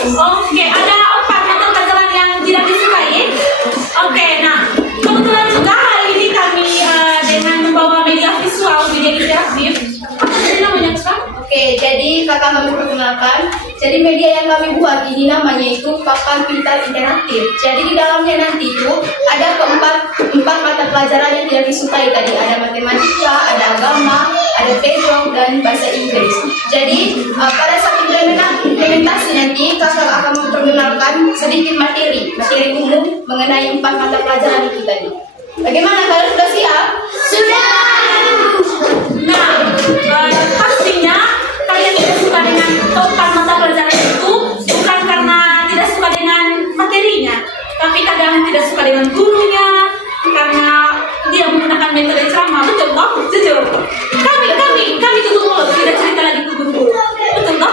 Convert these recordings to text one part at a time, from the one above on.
Oke, ada 4 mata pelajaran yang tidak disukai. Oke, nah kebetulan juga hari ini kami dengan membawa media visual, media interaktif. Apa tadi namanya Kak? Oke, jadi kakak kami perkenalkan. Jadi media yang kami buat ini namanya itu papan pintar interaktif. Jadi di dalamnya nanti itu ada empat mata pelajaran yang tidak disukai tadi. Ada matematika, ada agama, ada teknik dan bahasa Inggris. Jadi pada saat implementasi nanti kakak akan memperkenalkan sedikit materi umum mengenai 4 mata pelajaran itu tadi. Bagaimana, kalian sudah siap? Sudah. Nah, pastinya kalian tidak suka dengan top-4 mata pelajaran itu bukan karena tidak suka dengan materinya, tapi kadang tidak suka dengan gurunya karena dia menggunakan metode ceramah. Betul toh? Jujur. Kami tutup mulut, tidak cerita lagi ke guru. Betul toh?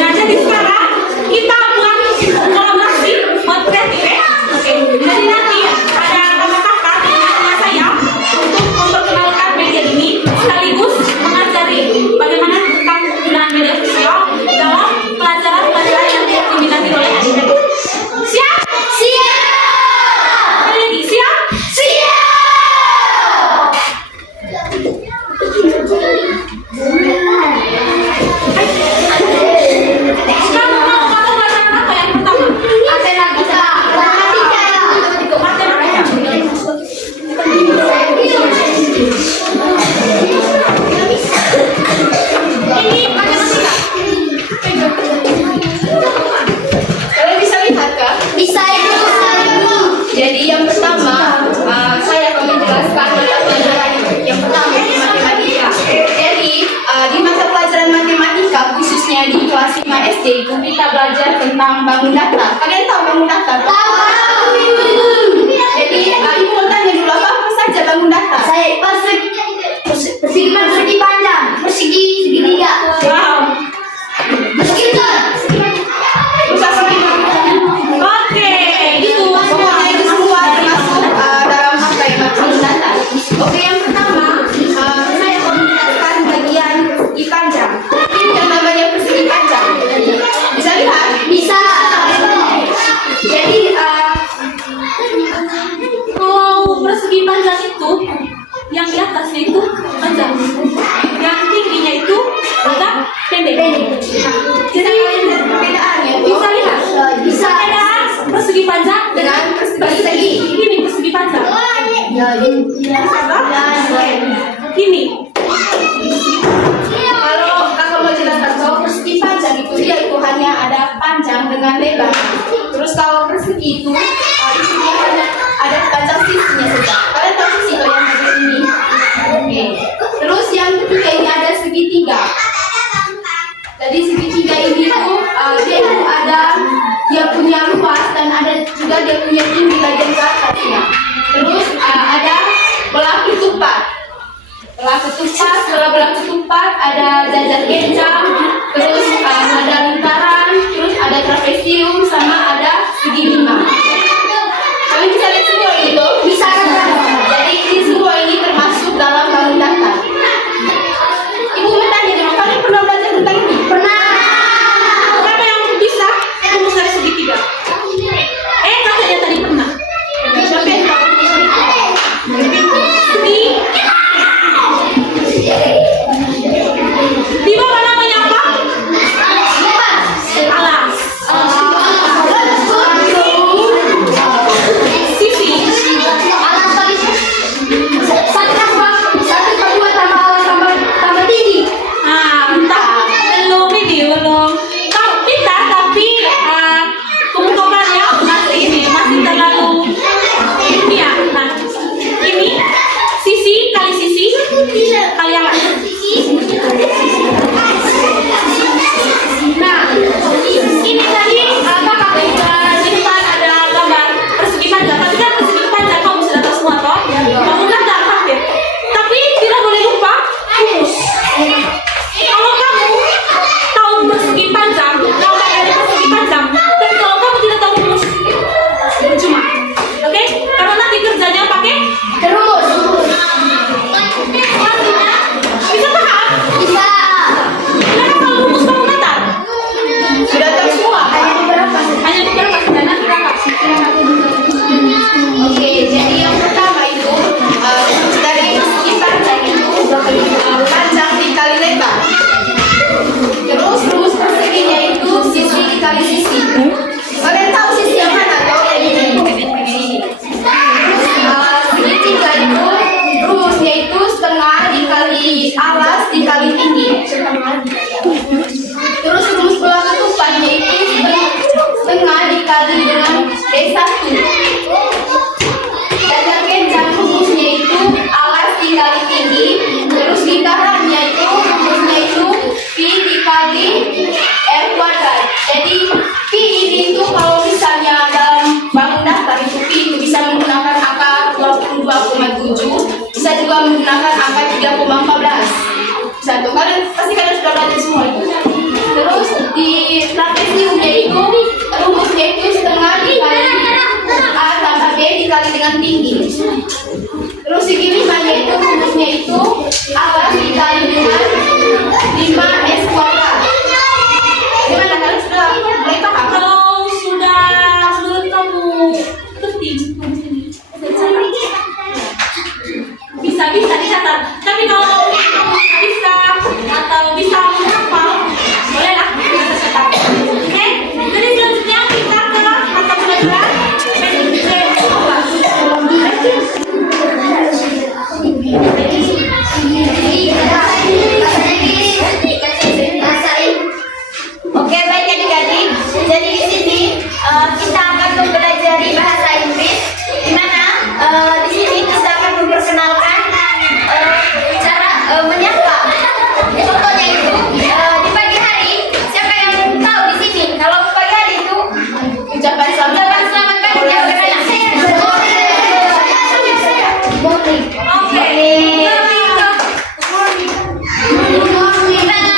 Nah, jadi sekarang kita buat kolaborasi, buat kreatif ya. Oke, jadi nanti ada kakak-kakak dengan saya untuk memperkenalkan media ini sekaligus mengajari bagaimana tentang penggunaan media sosial dalam pelajaran-pelajaran yang tidak diminati oleh adik-adik. Siap? Siap. Sekali lagi, siap? Siap. Kamu mau pelajaran apa yang pertama? Matematika. Matematika. Ini matematika. Kalian bisa lihat kah? Bisa Ibu. Jadi yang pertama, saya akan menjelaskan mata pelajaran yang pertama di matematika. Jadi di mata pelajaran matematika khususnya di kelas 5 SD itu kita belajar tentang bangun data. Kalian tahu bangun data? Tahu. Jadi ibu mau tanya dulu apa saja bangun data? Saya persegi panjang, persegi segitiga. Wow. Persegi. Bisa sedikit. Oke, itu Pokoknya itu semua termasuk dalam apa yang bangun data. Oke, yang pertama saya akan menjelaskan bagian persegi panjang. Ini yang namanya persegi panjang. Bisa lihat? Bisa. Jadi kalau persegi panjang itu yang di atasnya itu panjang, yang tingginya itu agak pendek. Jadi perbedaannya itu bisa lihat Bisa. perbedaan persegi panjang dengan persegi. ini persegi panjang. Ini Kalau kakak mau jelaskan kalau persegi panjang itu dia itu hanya ada panjang dengan lebar. Terus kalau persegi itu di sini hanya ada panjang sisinya saja. Kalian tahu sisi yang bagian ini? Oke. Terus yang ketiga ini ada segitiga. Jadi segitiga ini tuh dia itu ada dia punya luas dan ada juga dia punya tinggi bagian ke atasnya. Terus ada belah ketupat. Setelah belah ketupat ada jajar kencang, terus ada lingkaran, terus ada trapesium, sama ada segi lima. Kalian bisa lihat semua itu? Bisa. Jadi ini semua ini termasuk dalam bangun data. Ibu mau tanya dulu, kalian pernah belajar tentang ini? Pernah. siapa yang bisa rumus dari segitiga? Katanya tadi pernah. Siapa yang tahu? Di bawah namanya apa? Alas. menggunakan angka 3,14. Satu, kalian pasti kalian sudah belajar semua itu. Terus di trapesiumnya itu rumusnya itu setengah dikali A tambah B dikali dengan tinggi. Terus segi limanya itu rumusnya itu A dikali dengan 5S kuadrat. Gimana, kalian sudah mulai paham? Kalau sudah menurut kamu penting bisa dicatat. Tapi kalau kamu bisa atau bisa menghafal, bolehlah kita catat. Oke? Jadi selanjutnya kita ke mata pelajaran Oke, baik adik-adik. Jadi di sini kita akan mempelajari bahasa Inggris. Di mana di sini kita akan memperkenalkan cara menyapa. Contohnya itu di pagi hari. Siapa yang tahu di sini? Kalau pagi hari itu Ucapan selamat selamat pagi. Ya, bagaimana? Morning. Oke. Gimana?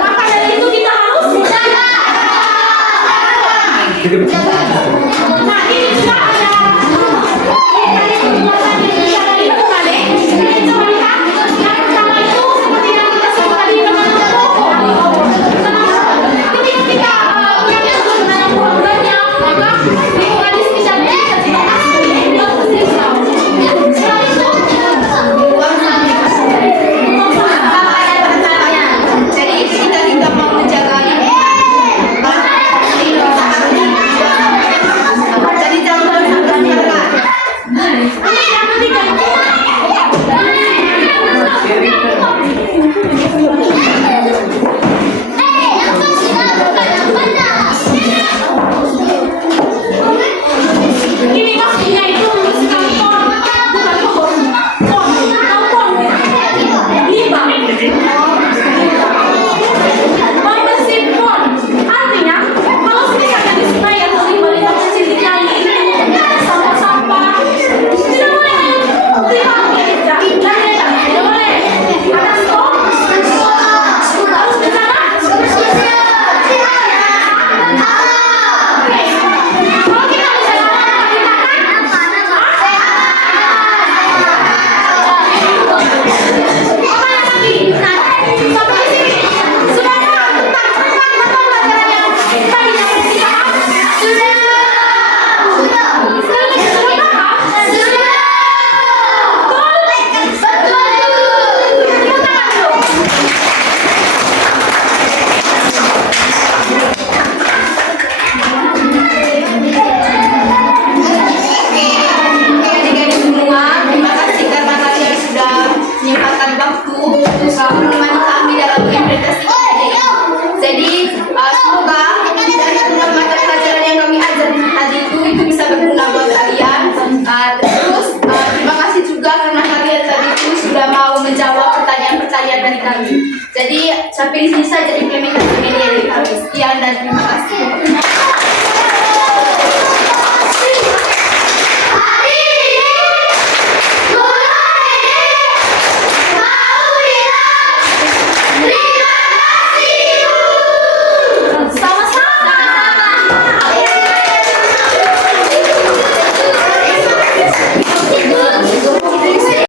Maka dari itu kita harus nah, ini juga ada dari pembuatan Indonesia dari Bukale. Kita coba lihat. Yang pertama itu seperti yang kita sebut tadi menanam pohon. Ketika kita menanam pohon banyak, maka lingkungan di sekitarnya kita asli. Setelah itu Jadi kita mau menjaga jadi jangan sampai yang ketiga ini maksudnya itu membersihkan pohon, bukan pohon. Limbah. Membersih pohon. Artinya, kalau misalnya di sungai atau di limbah kecil di kali itu ada sampah-sampah, tidak boleh diambil, tidak boleh. Ada stop. Harus di sana. Oke. Kalau kita di sana, adik-adik semua, terima kasih karena kalian sudah menyempatkan waktu untuk menemani kami dalam implementasi ide. Jadi semoga dari mata pelajaran yang kami ajarin tadi itu bisa berguna buat kalian. Terus terima kasih juga karena kalian tadi itu sudah mau menjawab pertanyaan-pertanyaan dari kami. Jadi sampai di sini saja implementasi media dari kami. Sekian dan terima kasih.